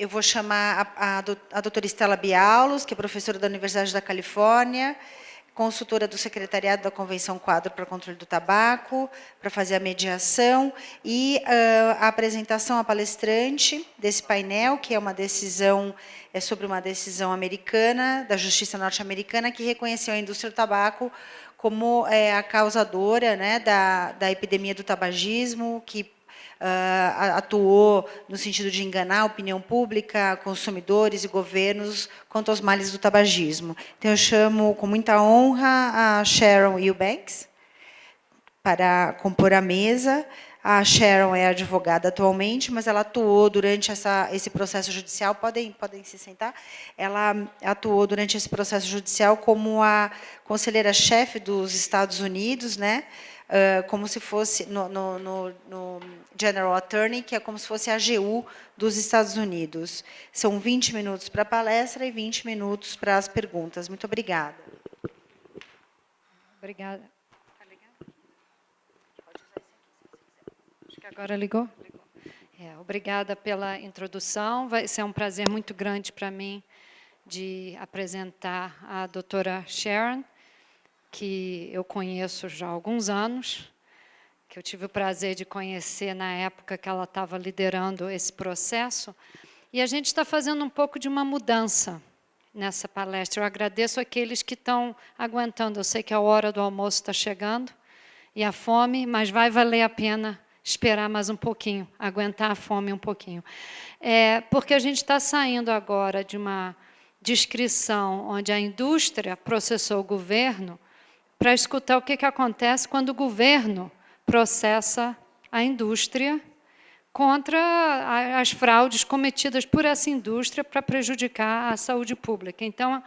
eu vou chamar a doutora Estela Bialos, que é professora da Universidade da Califórnia, consultora do Secretariado da Convenção Quadro para o Controle do Tabaco, para fazer a mediação, e a apresentação à palestrante desse painel, que é sobre uma decisão americana, da Justiça norte-americana, que reconheceu a indústria do tabaco como a causadora, né, da epidemia do tabagismo, que atuou no sentido de enganar a opinião pública, consumidores e governos quanto aos males do tabagismo. Então, eu chamo com muita honra a Sharon Eubanks para compor a mesa. A Sharon é advogada atualmente, mas ela atuou durante esse processo judicial. Podem se sentar? Ela atuou durante esse processo judicial como a conselheira-chefe dos Estados Unidos, né? Como se fosse no General Attorney, que é como se fosse a AGU dos Estados Unidos. São 20 minutos para a palestra e 20 minutos para as perguntas. Muito obrigada. Obrigada. Tá ligado? Pode usar esse aqui, se você quiser. Acho que agora ligou? Obrigada pela introdução. Vai ser um prazer muito grande para mim de apresentar a doutora Sharon, que eu conheço já há alguns anos, que eu tive o prazer de conhecer na época que ela estava liderando esse processo, e a gente está fazendo um pouco de uma mudança nessa palestra. Eu agradeço aqueles que estão aguentando. Eu sei que a hora do almoço está chegando, e a fome, mas vai valer a pena esperar mais um pouquinho, aguentar a fome um pouquinho. Porque a gente está saindo agora de uma descrição onde a indústria processou o governo, para escutar o que acontece quando o governo processa a indústria contra as fraudes cometidas por essa indústria para prejudicar a saúde pública. Então,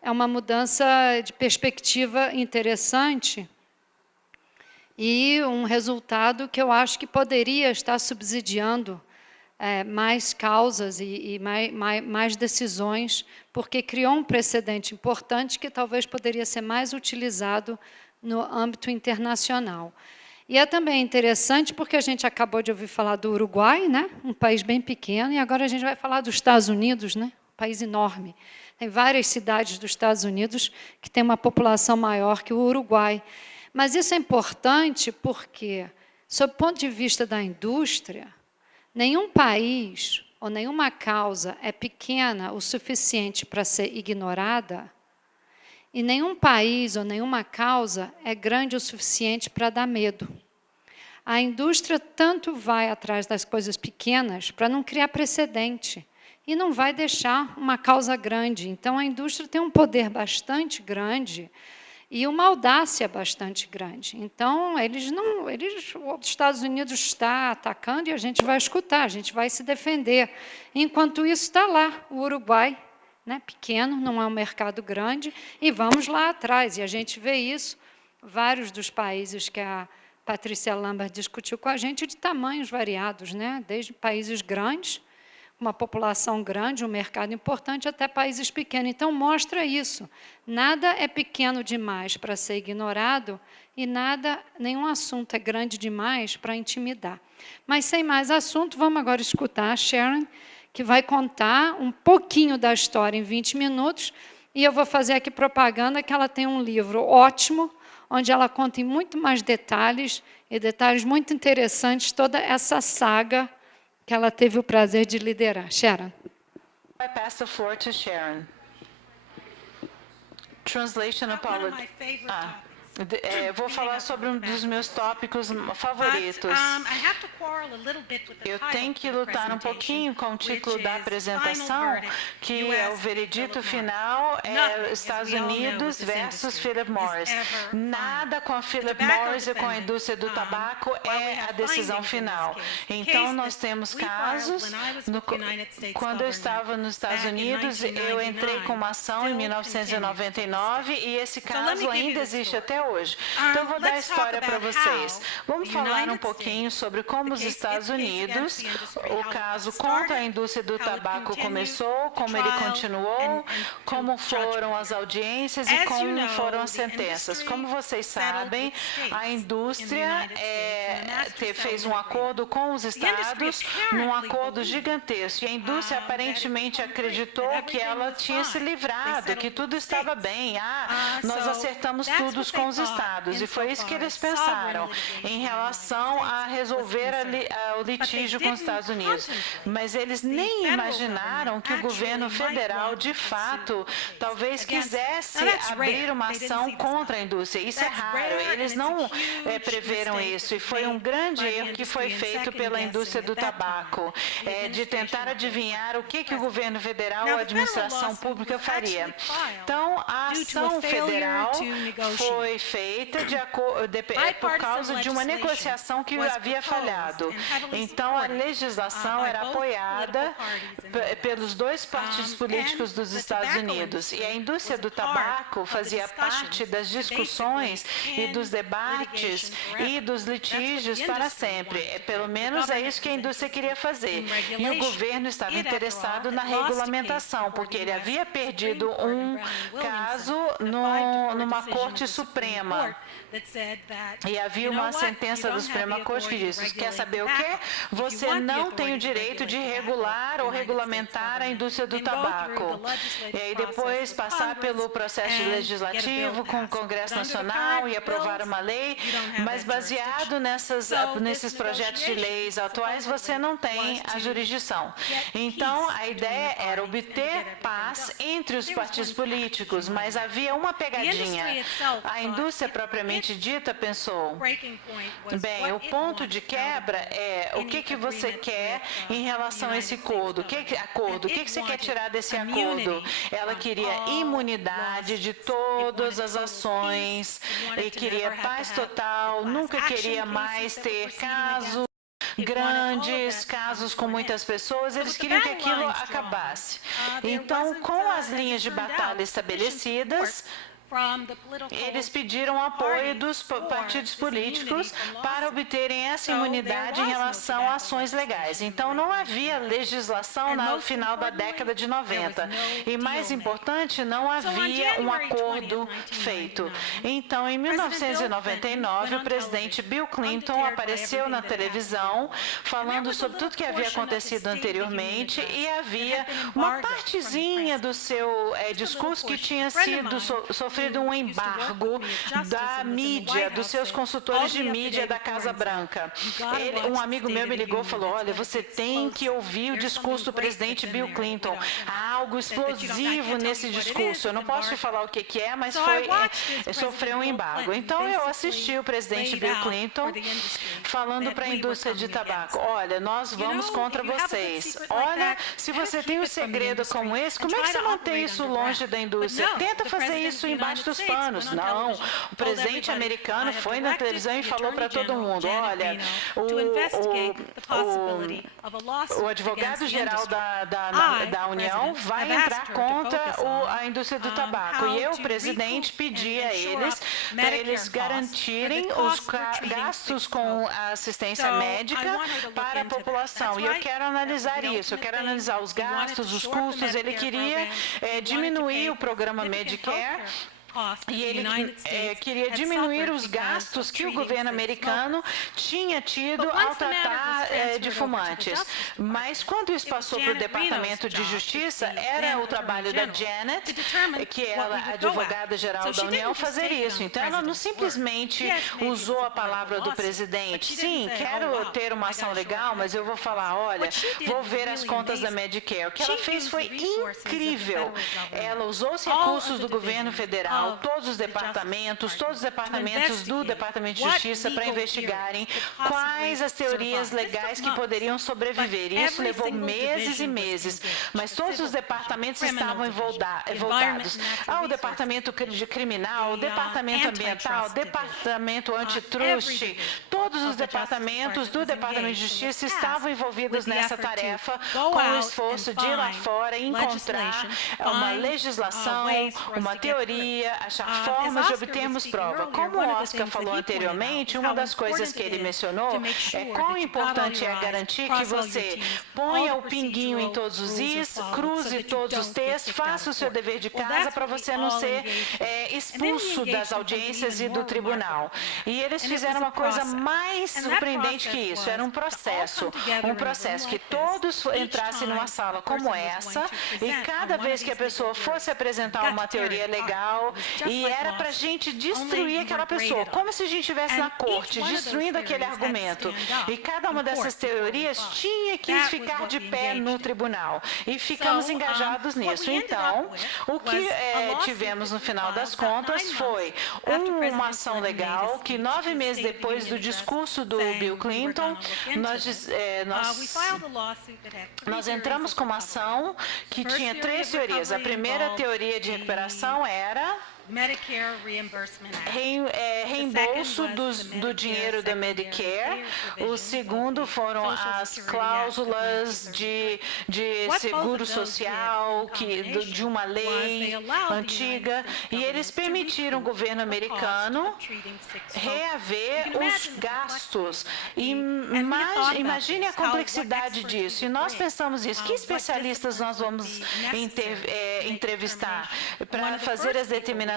é uma mudança de perspectiva interessante e um resultado que eu acho que poderia estar subsidiando mais causas e mais decisões, porque criou um precedente importante que talvez poderia ser mais utilizado no âmbito internacional. E é também interessante porque a gente acabou de ouvir falar do Uruguai, né? Um país bem pequeno, e agora a gente vai falar dos Estados Unidos, né? Um país enorme. Tem várias cidades dos Estados Unidos que têm uma população maior que o Uruguai. Mas isso é importante porque, sob o ponto de vista da indústria, nenhum país ou nenhuma causa é pequena o suficiente para ser ignorada, e nenhum país ou nenhuma causa é grande o suficiente para dar medo. A indústria tanto vai atrás das coisas pequenas para não criar precedente, e não vai deixar uma causa grande. Então, a indústria tem um poder bastante grande e uma audácia bastante grande. Então, os Estados Unidos está atacando e a gente vai escutar, a gente vai se defender. Enquanto isso, está lá o Uruguai, né, pequeno, não é um mercado grande, e vamos lá atrás. E a gente vê isso, vários dos países que a Patrícia Lambert discutiu com a gente, de tamanhos variados, né, desde países grandes, uma população grande, um mercado importante, até países pequenos. Então, mostra isso. Nada é pequeno demais para ser ignorado e nenhum assunto é grande demais para intimidar. Mas, sem mais assunto, vamos agora escutar a Sharon, que vai contar um pouquinho da história em 20 minutos, e eu vou fazer aqui propaganda que ela tem um livro ótimo, onde ela conta em muito mais detalhes, e detalhes muito interessantes, toda essa saga que ela teve o prazer de liderar. Sharon. I pass the floor to Sharon. Translation apology. Vou falar sobre um dos meus tópicos favoritos. Eu tenho que lutar um pouquinho com o título da apresentação, que é o veredito final, Estados Unidos versus Philip Morris. Nada com a Philip Morris e com a indústria do tabaco é a decisão final. Então, nós temos casos, quando eu estava nos Estados Unidos, eu entrei com uma ação em 1999, e esse caso ainda existe até hoje. Então, eu vou dar a história para vocês. Vamos falar um pouquinho sobre como os Estados Unidos, o caso contra a indústria do tabaco começou, como ele continuou, como foram as audiências e como foram as sentenças. Como vocês sabem, a indústria fez um acordo com os estados, num acordo gigantesco. E a indústria aparentemente acreditou que ela tinha se livrado, que tudo estava bem. Nós acertamos tudo com os estados. E foi isso que eles pensaram em relação a resolver o litígio com os Estados Unidos. Mas eles nem imaginaram que o governo federal, de fato, talvez quisesse abrir uma ação contra a indústria. Isso é raro. Eles não preveram isso. E foi um grande erro que foi feito pela indústria do tabaco, de tentar adivinhar o que o governo federal ou a administração pública faria. Então, a ação federal foi feita por causa de uma negociação que havia falhado. Então, a legislação era apoiada pelos dois partidos políticos dos Estados Unidos. E a indústria do tabaco fazia parte das discussões e dos debates e dos litígios para sempre. Pelo menos é isso que a indústria queria fazer. E o governo estava interessado na regulamentação, porque ele havia perdido um caso numa Corte Suprema. E havia uma sentença da Suprema Corte que diz: quer saber o quê? Você não tem o direito de regular ou regulamentar a indústria do tabaco. E aí depois passar pelo processo legislativo com o Congresso Nacional e aprovar uma lei, mas baseado nesses projetos de leis atuais, você não tem a jurisdição. Então, a ideia era obter paz entre os partidos políticos, mas havia uma pegadinha. A indústria propriamente dita pensou: bem, o ponto de quebra é o que você quer em relação a esse acordo. O que você quer tirar desse acordo? Ela queria imunidade de todas as ações e queria paz total, nunca queria mais ter grandes casos com muitas pessoas, eles queriam que aquilo acabasse. Então, com as linhas de batalha estabelecidas, eles pediram apoio dos partidos políticos para obterem essa imunidade em relação a ações legais. Então, não havia legislação no final da década de 90. E, mais importante, não havia um acordo feito. Então, em 1999, o presidente Bill Clinton apareceu na televisão falando sobre tudo que havia acontecido anteriormente, e havia uma partezinha do seu discurso que tinha sido sofrido um embargo da mídia, dos seus consultores de mídia da Casa Branca. Um amigo meu me ligou e falou: olha, você tem que ouvir o discurso do presidente Bill Clinton. Há algo explosivo nesse discurso. Eu não posso te falar o que é, mas sofreu um embargo. Então, eu assisti o presidente Bill Clinton falando para a indústria de tabaco: olha, nós vamos contra vocês. Olha, se você tem um segredo como esse, como é que você mantém isso longe da indústria? Tenta fazer isso embaixo dos panos. Não, o presidente americano foi na televisão e falou para todo mundo: olha, o advogado-geral da União vai entrar contra a indústria do tabaco. E eu, presidente, pedi a eles para eles garantirem os gastos com a assistência médica para a população. E eu quero analisar isso, eu quero analisar os gastos, os custos. Ele queria diminuir o programa Medicare, e ele queria diminuir os gastos que o governo americano tinha tido ao tratar de fumantes. Mas quando isso passou para o Departamento de Justiça, era o trabalho da Janet, que ela é a advogada-geral da União, fazer isso. Então, ela não simplesmente usou a palavra do presidente: sim, quero ter uma ação legal, mas eu vou falar, olha, vou ver as contas da Medicare. O que ela fez foi incrível. Ela usou os recursos do governo federal, todos os departamentos do Departamento de Justiça, para investigarem quais as teorias legais que poderiam sobreviver. E isso levou meses e meses, mas todos os departamentos estavam voltados ao Departamento de Criminal, o Departamento Ambiental, Departamento Antitrust. Todos os departamentos do Departamento de Justiça estavam envolvidos nessa tarefa, com o esforço de ir lá fora e encontrar uma legislação, uma teoria, achar formas de obtermos prova. Como o Oscar falou anteriormente, uma das coisas que ele mencionou é quão importante é garantir que você ponha o pinguinho em todos os is, cruze todos os t's, faça o seu dever de casa para você não ser expulso das audiências e do tribunal. E eles fizeram uma coisa mais surpreendente que isso, era um processo que todos entrassem numa sala como essa, e cada vez que a pessoa fosse apresentar uma teoria legal, e era para a gente destruir aquela pessoa, como se a gente estivesse na corte, destruindo aquele argumento. E cada uma dessas teorias tinha que ficar de pé no tribunal. E ficamos engajados nisso. Então, o que tivemos no final das contas foi uma ação legal que 9 meses depois do discurso do Bill Clinton, nós entramos com uma ação que tinha 3 teorias. A primeira teoria de recuperação era reembolso do dinheiro da Medicare. O segundo foram as cláusulas de seguro social de uma lei antiga, e eles permitiram o governo americano reaver os gastos. Imagine a complexidade disso. E nós pensamos isso. Que especialistas nós vamos entrevistar para fazer as determinações?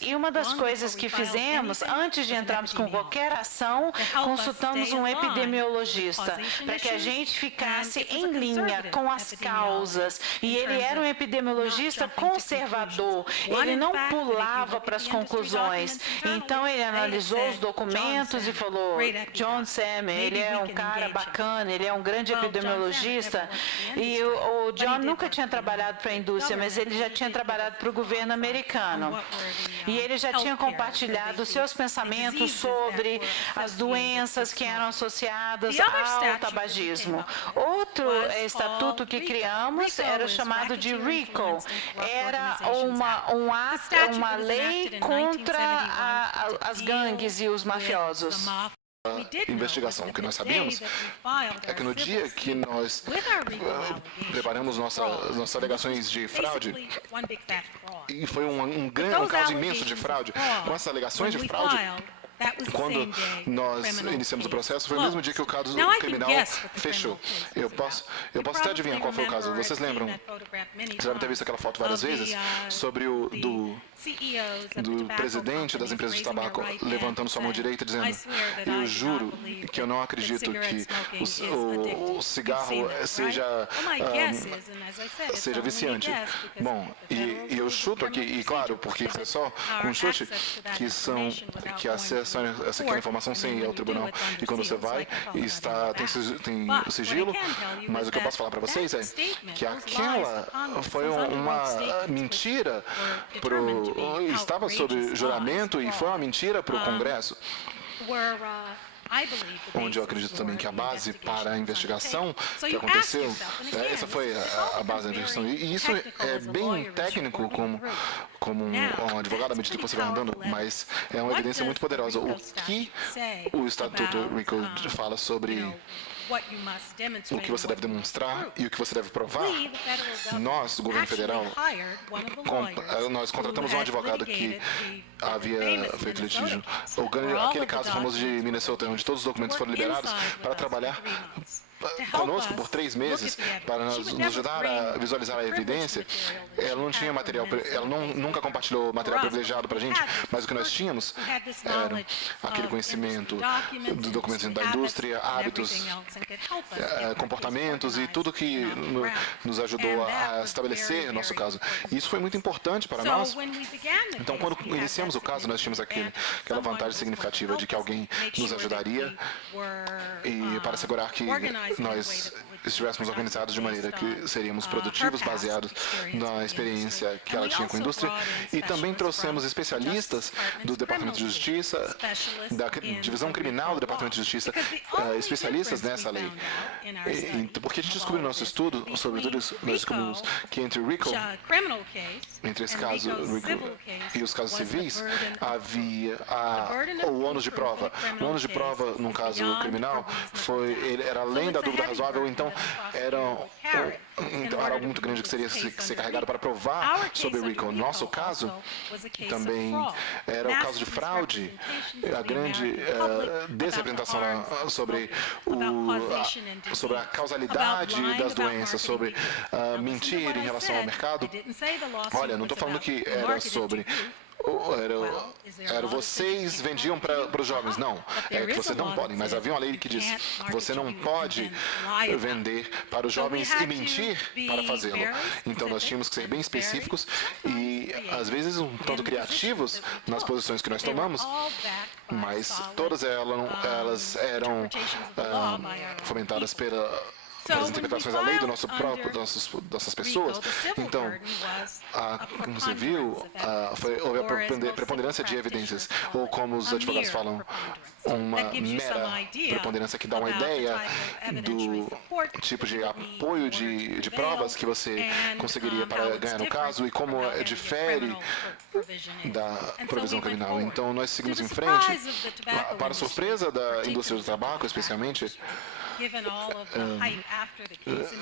E uma das coisas que fizemos, antes de entrarmos com qualquer ação, consultamos um epidemiologista, para que a gente ficasse em linha com as causas. E ele era um epidemiologista conservador, ele não pulava para as conclusões. Então, ele analisou os documentos e falou, John Sam, ele é um cara bacana, ele é um grande epidemiologista. E o John nunca tinha trabalhado para a indústria, mas ele já tinha trabalhado para o governo americano. E ele já tinha compartilhado seus pensamentos sobre as doenças que eram associadas ao tabagismo. Outro estatuto que criamos era o chamado de RICO. Era uma lei contra as gangues e os mafiosos. Investigação. O que nós sabíamos é que no dia que nós preparamos nossas alegações de fraude, e foi um caso imenso de fraude, com essas alegações de fraude, quando nós iniciamos o processo, foi o mesmo dia que o caso criminal fechou. Eu posso até adivinhar qual foi o caso. Vocês lembram? Vocês devem ter visto aquela foto várias vezes sobre do presidente das empresas de tabaco levantando sua mão direita dizendo: eu juro que eu não acredito que o cigarro seja viciante. Bom, e eu chuto aqui, e claro, porque isso é só um chute, que acessam aquela informação sem ir ao tribunal. E quando você vai, tem o sigilo, mas o que eu posso falar para vocês é que aquela foi uma mentira estava sob juramento e foi uma mentira para o Congresso, onde eu acredito também que a base para a investigação que aconteceu, essa foi a base da investigação. E isso é bem técnico, como um advogado, à medida que você vai andando, mas é uma evidência muito poderosa. O que o Estatuto RICO fala sobre o que você deve demonstrar e o que você deve provar. Nós, do governo federal, nós contratamos um advogado que havia feito litígio. Aquele caso famoso de Minnesota, onde todos os documentos foram liberados, para trabalhar conosco por 3 meses para nos ajudar a visualizar a evidência. Ela não tinha material, ela nunca compartilhou material privilegiado para a gente, mas o que nós tínhamos era aquele conhecimento dos documentos da indústria, hábitos, comportamentos e tudo que nos ajudou a estabelecer nosso caso. E isso foi muito importante para nós. Então, quando iniciamos o caso, nós tínhamos aquela vantagem significativa de que alguém nos ajudaria e para assegurar que nós estivéssemos organizados de maneira que seríamos produtivos, baseados na experiência que ela tinha com a indústria. E também trouxemos especialistas do Departamento de Justiça, da Divisão Criminal do Departamento de Justiça, especialistas nessa lei. Porque a gente descobriu no nosso estudo, sobretudo nós descobrimos que entre esse caso RICO e os casos civis, havia o ônus de prova. O ônus de prova, num caso criminal, era além da dúvida razoável, então era Então, era algo muito grande que seria ser carregado para provar sobre o RICO. No nosso caso, também era o caso de fraude, a grande desrepresentação sobre a causalidade das doenças, sobre mentir em relação ao mercado. Olha, não estou falando que era sobre... Era vocês vendiam para os jovens. Não, é que vocês não podem, mas havia uma lei que diz você não pode vender para os jovens e mentir para fazê-lo. Então nós tínhamos que ser bem específicos e às vezes um tanto criativos nas posições que nós tomamos, mas todas elas eram fomentadas pelas interpretações da lei do nosso próprio, dessas pessoas. Então, como você viu, houve a preponderância de evidências, ou como os advogados falam, uma mera preponderância que dá uma ideia do tipo de apoio de provas que você conseguiria para ganhar no caso e como difere da provisão criminal. Então, nós seguimos em frente, para a surpresa da indústria do tabaco, especialmente,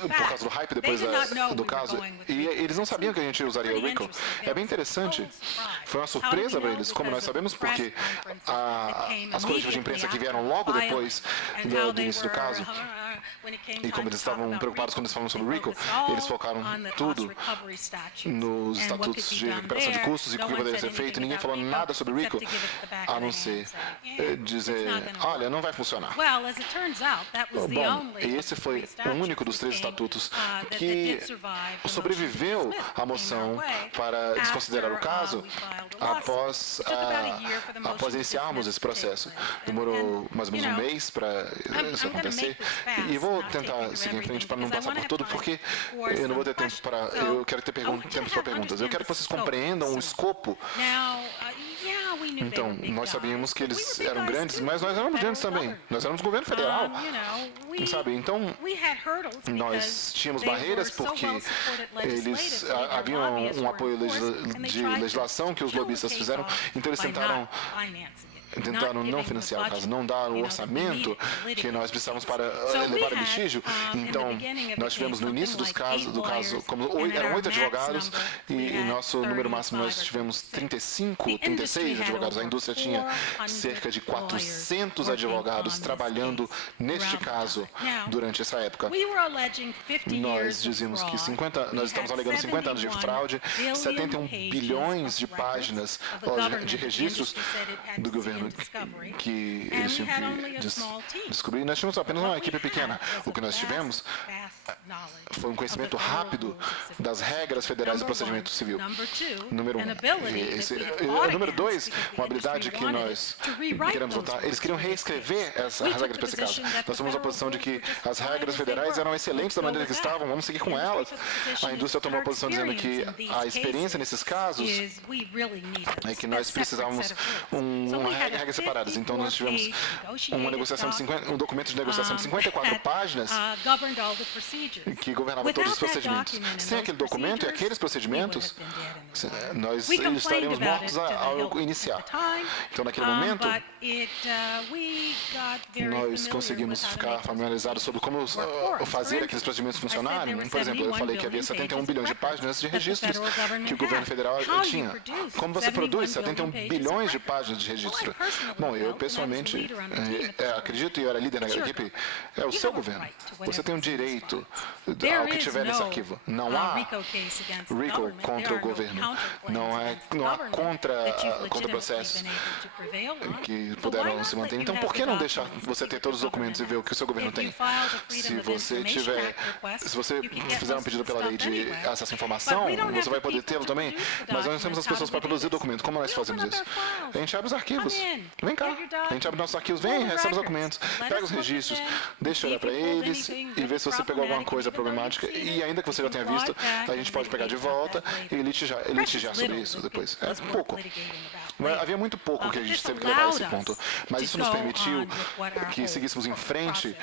por causa do hype depois do caso, e eles não sabiam que a gente usaria o RICO. É bem interessante, foi uma surpresa para eles, como nós sabemos, porque as coletivas de imprensa que vieram logo depois do início do caso, e como eles estavam preocupados quando eles falaram sobre o RICO, eles focaram tudo nos estatutos de recuperação de custos e o que poderia ser feito. Ninguém falou nada sobre o RICO, a não ser dizer, olha, não vai funcionar. Bom, esse foi o único dos 3 estatutos que sobreviveu à moção para desconsiderar o caso após iniciarmos esse processo. Demorou mais ou menos um mês para isso acontecer. E vou tentar seguir em frente para não passar por tudo, porque eu não vou ter tempo para... Eu quero ter tempo para perguntas. Eu quero que vocês compreendam o escopo. Então, nós sabíamos que eles eram grandes, mas nós éramos grandes também. Nós éramos governo federal, sabe? Então, nós tínhamos barreiras porque eles haviam um apoio de legislação que os lobistas fizeram, então eles tentaram não financiar o caso, não dar o orçamento que nós precisávamos para levar o litígio. Então, nós tivemos no início do caso, como eram 8 advogados, e nosso número máximo nós tivemos 35, 36 advogados. A indústria tinha cerca de 400 advogados trabalhando neste caso durante essa época. Nós dizíamos que nós estamos alegando 50 anos de fraude, 71 bilhões de páginas de registros do governo que eles tinham que descobrir. Nós tínhamos apenas uma equipe pequena. O que nós tivemos foi um conhecimento rápido das regras federais do procedimento civil. Número 1. Número 2, uma habilidade que nós queremos votar. Eles queriam reescrever as regras para esse caso. Nós tomamos a posição de que as regras federais eram excelentes da maneira que estavam, vamos seguir com elas. A indústria tomou a posição dizendo que a experiência nesses casos é que nós precisávamos regras separadas. Então, nós tivemos um documento de negociação de 54 páginas que governava todos os procedimentos. Sem aquele documento e aqueles procedimentos, nós estaríamos mortos ao iniciar. Então, naquele momento, nós conseguimos ficar familiarizados sobre como fazer aqueles procedimentos funcionarem. Por exemplo, eu falei que havia 71 bilhões de páginas de registros que o governo federal tinha. Como você produz 71 bilhões de páginas de registro? Bom, eu pessoalmente acredito, e eu era líder na equipe, é o seu governo. Você tem um direito ao que tiver nesse arquivo. Não há RICO contra o governo. Não há contra processos que puderam se manter. Então, por que não deixar você ter todos os documentos e ver o que o seu governo tem? Se você fizer um pedido pela lei de acesso à informação, você vai poder tê-lo também. Mas nós temos as pessoas para produzir documentos. Como nós fazemos isso? A gente abre os arquivos. Vem cá. A gente abre nossos arquivos. Vem, recebe os documentos. Pega os registros. Deixa eu olhar para eles e ver se você pegou alguma coisa problemática. E ainda que você já tenha visto, a gente pode pegar de volta e litigar sobre isso depois. É pouco. Havia muito pouco que a gente teve que levar a esse ponto. Mas isso nos permitiu que seguíssemos em frente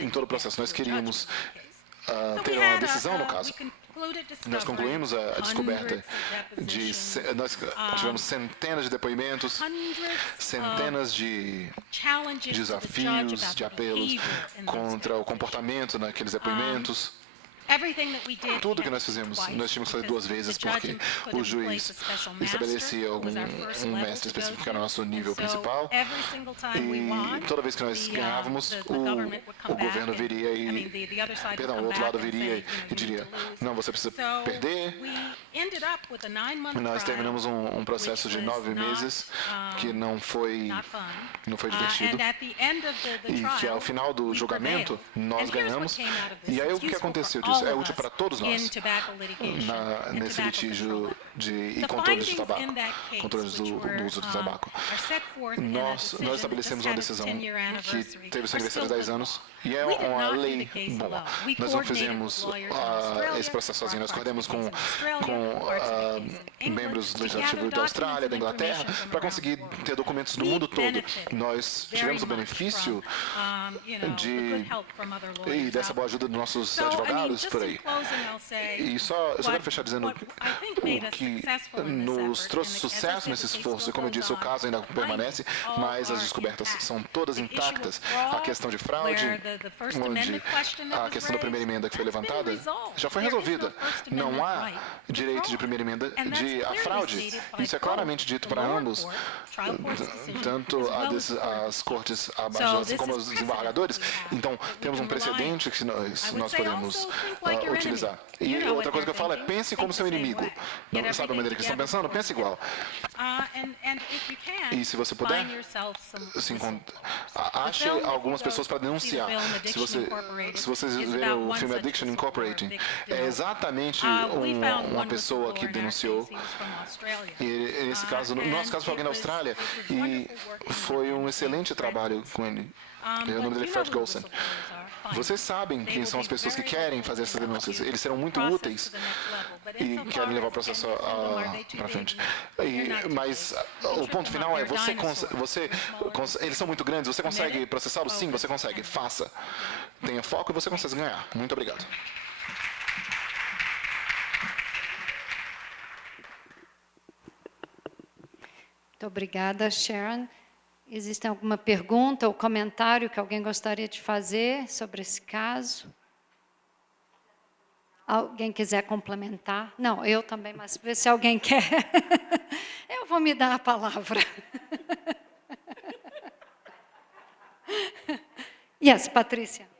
em todo o processo. Nós queríamos ter uma decisão no caso. Nós concluímos a descoberta nós tivemos centenas de depoimentos, centenas de desafios, de apelos contra o comportamento naqueles depoimentos. Tudo que nós fizemos, nós tínhamos que fazer 2 vezes, porque o juiz estabelecia um mestre específico que era o nosso nível principal, e toda vez que nós ganhávamos, o governo viria o outro lado viria e diria, não, você precisa perder. Nós terminamos um processo de 9 meses que não foi divertido, e que ao final do julgamento, nós ganhamos. E aí o que aconteceu disso? É útil para todos nós nesse litígio e controles de tabaco, controles do uso do tabaco. Nós estabelecemos uma decisão que teve seu aniversário de 10 anos, e é uma lei boa. Nós não fizemos esse processo sozinhos, nós coordenamos com membros legislativos da Austrália, da Inglaterra, para conseguir ter documentos do mundo todo. Nós tivemos o benefício dessa boa ajuda dos nossos advogados por aí. E eu só quero fechar dizendo que nos trouxe sucesso nesse esforço, e como eu disse, o caso ainda permanece, mas as descobertas são todas intactas. A questão de fraude, onde a questão da primeira emenda que foi levantada, já foi resolvida. Não há direito de primeira emenda de a fraude. Isso é claramente dito para ambos, tanto as cortes abaixo como os desembargadores. Então, temos um precedente que nós podemos utilizar. E outra coisa que eu falo é, pense como seu inimigo. Não sabe a maneira que estão pensando? Pense igual. E se você puder, ache algumas pessoas para denunciar. Se vocês verem o filme Addiction Incorporated, é exatamente uma pessoa que denunciou. E nesse caso, no nosso caso, foi alguém da Austrália, e foi um excelente trabalho com ele. O nome dele é Fred Golson. Vocês sabem quem são as pessoas que querem fazer essas denúncias. Eles serão muito úteis e querem levar o processo para frente. Mas o ponto final é, eles são muito grandes, você consegue processá-los? Sim, você consegue. Faça. Tenha foco e você consegue ganhar. Muito obrigado. Muito obrigada, Sharon. Existe alguma pergunta ou comentário que alguém gostaria de fazer sobre esse caso? Alguém quiser complementar? Não, eu também, mas se alguém quer, eu vou me dar a palavra. Yes, Patrícia.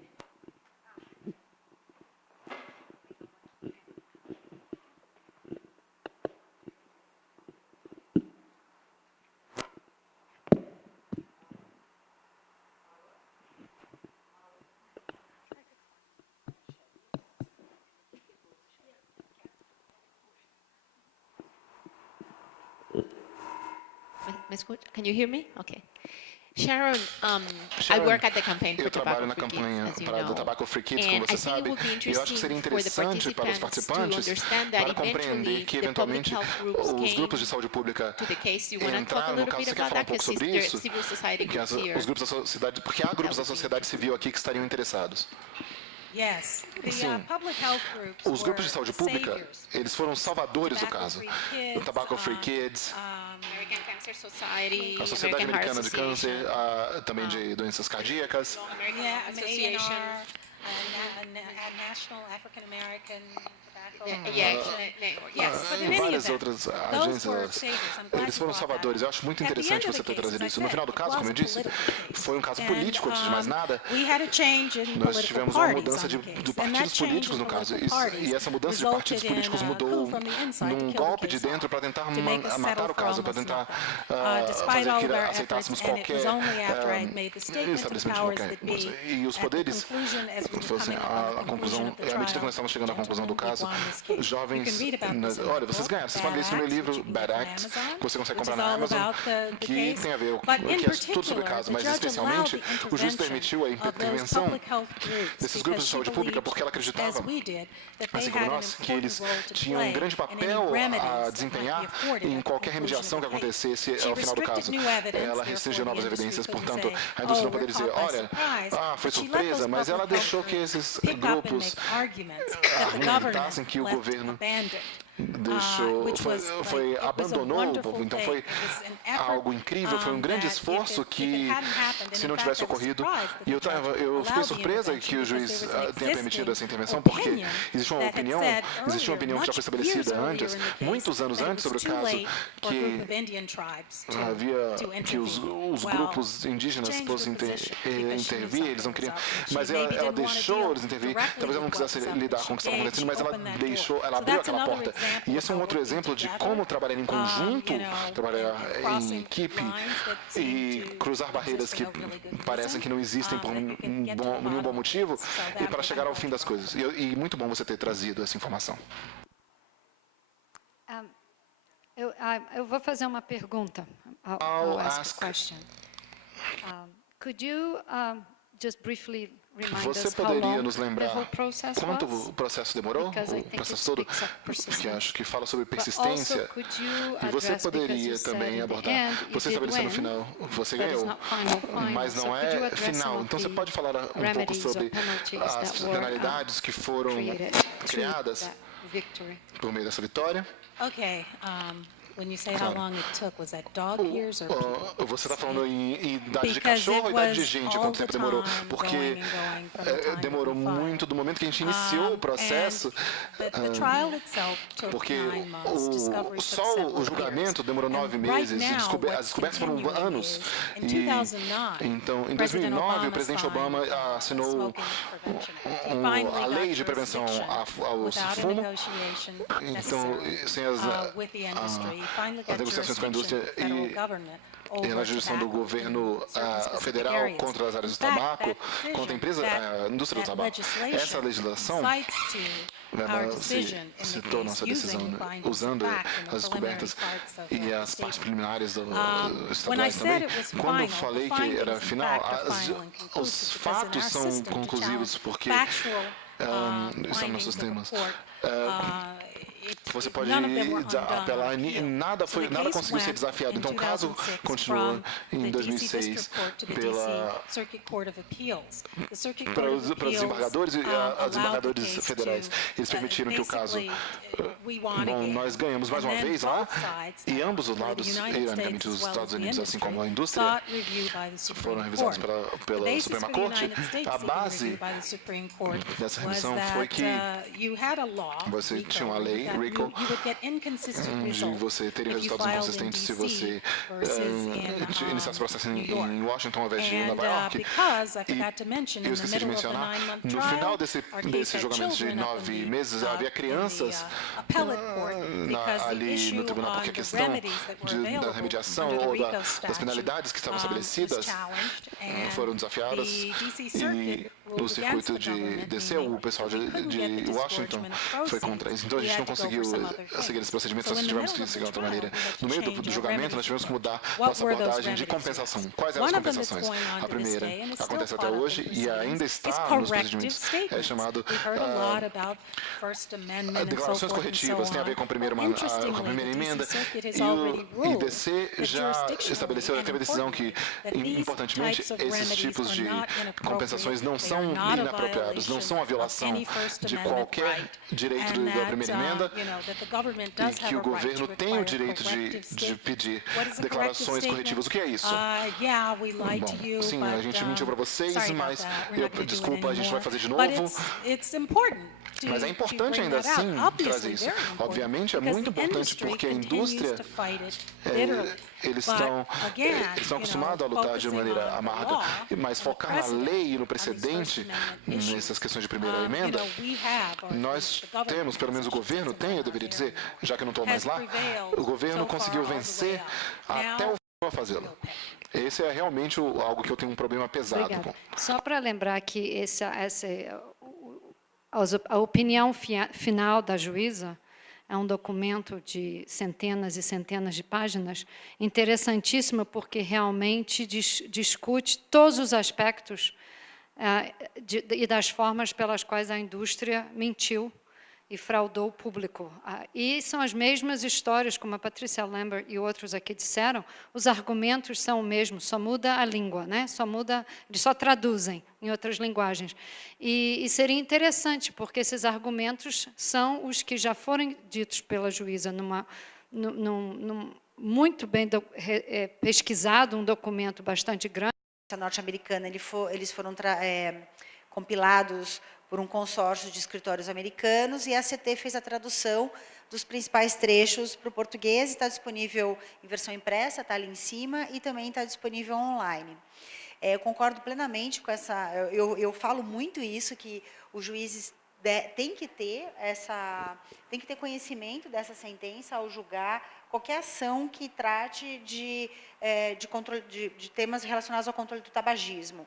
Can you hear me? Okay. Sharon, I work at the campaign for eu trabalho na Tobacco campanha Free Kids, para do Tobacco Free Kids, como você sabe, e eu acho que seria interessante para os participantes para compreender que, eventualmente, os grupos de saúde pública entraram no caso. Você quer falar um pouco sobre isso? Que os grupos da sociedade, porque há grupos da sociedade civil aqui que estariam interessados. Sim, os grupos de saúde pública, eles foram salvadores do caso. O Tobacco Free Kids, a Sociedade Americana de Câncer, também de doenças cardíacas, várias outras agências, eles foram salvadores. Eu acho muito interessante você ter trazido isso. No final do caso, como eu disse, foi um caso político, antes de mais nada. Nós tivemos uma mudança de partidos políticos no caso. E essa mudança de partidos políticos mudou num golpe de dentro para tentar matar o caso, para tentar fazer que aceitássemos qualquer estabelecimento qualquer. E os poderes, a conclusão, à medida que nós estamos chegando à conclusão do caso, jovens, olha, vocês ganharam, vocês podem ler isso no meu livro, Bad Act, que você consegue comprar na Amazon, que tem a ver, que é tudo sobre o caso, mas especialmente o juiz permitiu a intervenção desses grupos de saúde pública porque ela acreditava, assim como nós, que eles tinham um grande papel a desempenhar em qualquer remediação que acontecesse ao final do caso. Ela restringiu novas evidências, portanto, a indústria não poderia dizer, olha, foi surpresa, mas ela deixou que esses grupos argumentassem que o governo abandonou o povo. Então foi algo incrível, foi um grande esforço que, se não tivesse ocorrido, e eu fiquei surpresa que o juiz tenha permitido essa intervenção, porque existe uma opinião que já foi estabelecida antes, muitos anos antes, sobre o caso que os grupos indígenas fossem intervir, eles não queriam, mas ela deixou eles intervir. Talvez ela não quisesse lidar com o que estava acontecendo, mas ela abriu aquela porta. E esse é um outro exemplo de como trabalhar em conjunto, trabalhar em equipe e cruzar barreiras que parecem que não existem por nenhum bom motivo, e para chegar ao fim das coisas. E muito bom você ter trazido essa informação. Eu vou fazer uma pergunta. I'll ask a question. Could you just briefly remind us Você how poderia long nos the lembrar whole process quanto was? o processo demorou? Because I O think processo it todo? speaks of persistence. Que acho que fala sobre But persistência. also, could you E você address, because poderia you said também in the abordar. end, you Você did estabeleceu no win, final, você but it's ganhou, not final, mas so não could you é address some final. of Então você the pode falar um pouco remedies or sobre penalties as that were, penalidades que foram created criadas through that victory? por meio dessa vitória? Okay. When you say how long it took, was that dog years or people? Você está falando em idade de Because cachorro ou it idade de was gente? all Quanto tempo the demorou? time Porque going from the time demorou that we filed. muito do momento que a gente iniciou o processo, The trial itself took porque 9 months. Discovery took só several o julgamento years. demorou 9 And meses, right e now, as what's descobertas foram continuing anos. is, in 2009, Então, em President 2009, Obama o presidente signed Obama assinou Smoking Prevention Act. He finally a lei got de prevenção jurisdiction ao without a fumo. negotiation Então, necessary, sem as with the industry. He finally got negociações com a indústria jurisdiction, federal government, e over na jurisdição do tobacco governo in certain specific federal areas. contra as áreas do In fact, tabaco, that decision, contra a indústria do that tabaco. legislation Essa legislação cites to our ela decision in the citou nossa case decisão, using findings of usando fact in the as descobertas preliminary parts of e the as partes statement. preliminares When I estaduais said também. it was Quando eu final, falei the que findings, era in final, fact, are final and conclusive, os because in fatos our são system to conclusivos challenge porque factual, estão nos nossos findings of a sistemas. court, Você pode none of them were apelar, undone. nada So the nada case conseguiu ser went desafiado. in Então o caso 2006 continua from em the 2006 DC District Court to the pela DC Circuit Court of Appeals. The Circuit para Court os of Appeals desembargadores e a allowed the desembargadores case federais. to, Eles permitiram que o caso... we won Bom, again. nós ganhamos mais And uma then vez lá, both sides, e ambos os the lados, United ironicamente States os as well as Estados the Unidos, assim como a industry, indústria, sought review by the Supreme foram revisados Court. pela The basis Suprema for the Corte. United States A seeking base review by the Supreme Court dessa was revisão foi that que you had a law, você RICO, tinha uma lei, that RICO, you would get inconsistent de results você teria if you resultados filed in inconsistentes se DC você versus in, iniciasse o processo New York. em Washington ao invés de And Nova York. because I forgot to mention, E eu in the esqueci de middle of the mencionar, 9-month no trial, final desse our case had julgamento de children up 9 in the, meses, havia crianças appellate court because the ali issue no tribunal, porque a on the questão remedies that were da available remediação under the ou RICO das statute penalidades que estavam was estabelecidas challenged, and foram desafiadas, the DC e Circuit o ruled against circuito the de government, DC, meaning o pessoal we couldn't get the de Washington disgorgement foi contra isso. Então a proceeds. gente não We had to go conseguiu for some other thing. seguir esse procedimento, So nós in the tivemos middle que of the seguir outra trial, maneira. we had to No meio change do our julgamento, nós remedies tivemos que mudar What nossa were those abordagem de remedies? compensação. Quais eram as One of them that's compensações? going on A to this primeira day, and it's still acontece até caught up hoje in e ainda proceedings, está is nos corrective procedimentos. É statements. chamado We've heard a lot about First Amendment and so declarações forth and so corretivas, tem a ver on. com a primeira Well, interestingly, com a primeira the emenda, DC Circuit has e already o ruled IDC that já jurisdictionally estabeleceu, and teve a decisão que, importantly, that these importantemente, types of esses remedies tipos are de not inappropriate, compensações não they são are not a inapropriados, não são a violation violação of any First de Amendment qualquer right, direito and da that, primeira emenda, you know, that the government e does que have o a right governo to tem o require direito corrective de statements. pedir What is a declarações corrective corretivas. O que é isso? Yeah, we lied to you, Sim, but, a gente mentiu para vocês, sorry about mas that. We're not gonna do it desculpa, a gente vai anymore. fazer de But novo. it's important to, Mas é to importante bring ainda that out. assim Obviously, trazer isso. very important, Obviamente é because muito the importante industry porque a continues indústria to fight it bitterly. eles But, estão again, acostumados a lutar de focusing maneira on the amarga, law, mas the focar na precedent lei e no on these First precedente Amendment issues. nessas questões de primeira You emenda. know, we have, or Nós the government temos, pelo menos o has, governo tem, eu deveria dizer, já que eu não estou mais has lá, prevailed o governo so far conseguiu all the way vencer up. até Now, o fim a fazê-lo. Esse é realmente algo que eu tenho um problema pesado Obrigada. com. Só para lembrar que a opinião final da juíza é um documento de centenas e centenas de páginas, interessantíssima porque realmente discute todos os aspectos e das formas pelas quais a indústria mentiu e fraudou o público. E são as mesmas histórias, como a Patrícia Lambert e outros aqui disseram, os argumentos são o mesmo, só muda a língua, né? Eles só traduzem em outras linguagens. E seria interessante, porque esses argumentos são os que já foram ditos pela juíza muito bem pesquisado, um documento bastante grande. A norte-americana, eles foram compilados por um consórcio de escritórios americanos, e a ACT fez a tradução dos principais trechos para o português, está disponível em versão impressa, está ali em cima, e também está disponível online. Eu concordo plenamente com essa... Eu falo muito isso, que os juízes têm que ter conhecimento dessa sentença ao julgar qualquer ação que trate de temas relacionados ao controle do tabagismo.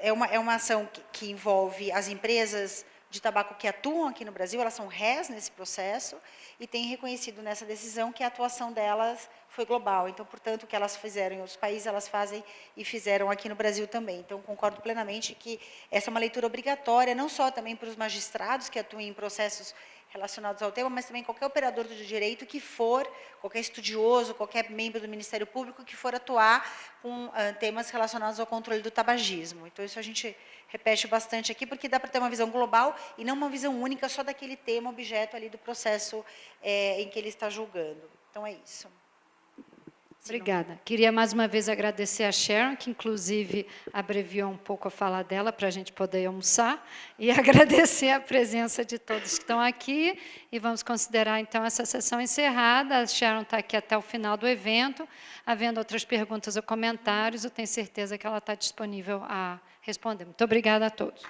É uma ação que envolve as empresas de tabaco que atuam aqui no Brasil, elas são réis nesse processo, e têm reconhecido nessa decisão que a atuação delas foi global. Então, portanto, o que elas fizeram em outros países, elas fazem e fizeram aqui no Brasil também. Então, concordo plenamente que essa é uma leitura obrigatória, não só também para os magistrados que atuem em processos relacionados ao tema, mas também qualquer operador do direito que for, qualquer estudioso, qualquer membro do Ministério Público que for atuar com temas relacionados ao controle do tabagismo. Então, isso a gente repete bastante aqui, porque dá para ter uma visão global e não uma visão única só daquele tema, objeto ali do processo em que ele está julgando. Então, é isso. Obrigada. Queria mais uma vez agradecer a Sharon, que inclusive abreviou um pouco a fala dela para a gente poder almoçar, e agradecer a presença de todos que estão aqui, e vamos considerar então essa sessão encerrada. A Sharon está aqui até o final do evento. Havendo outras perguntas ou comentários, eu tenho certeza que ela está disponível a responder. Muito obrigada a todos.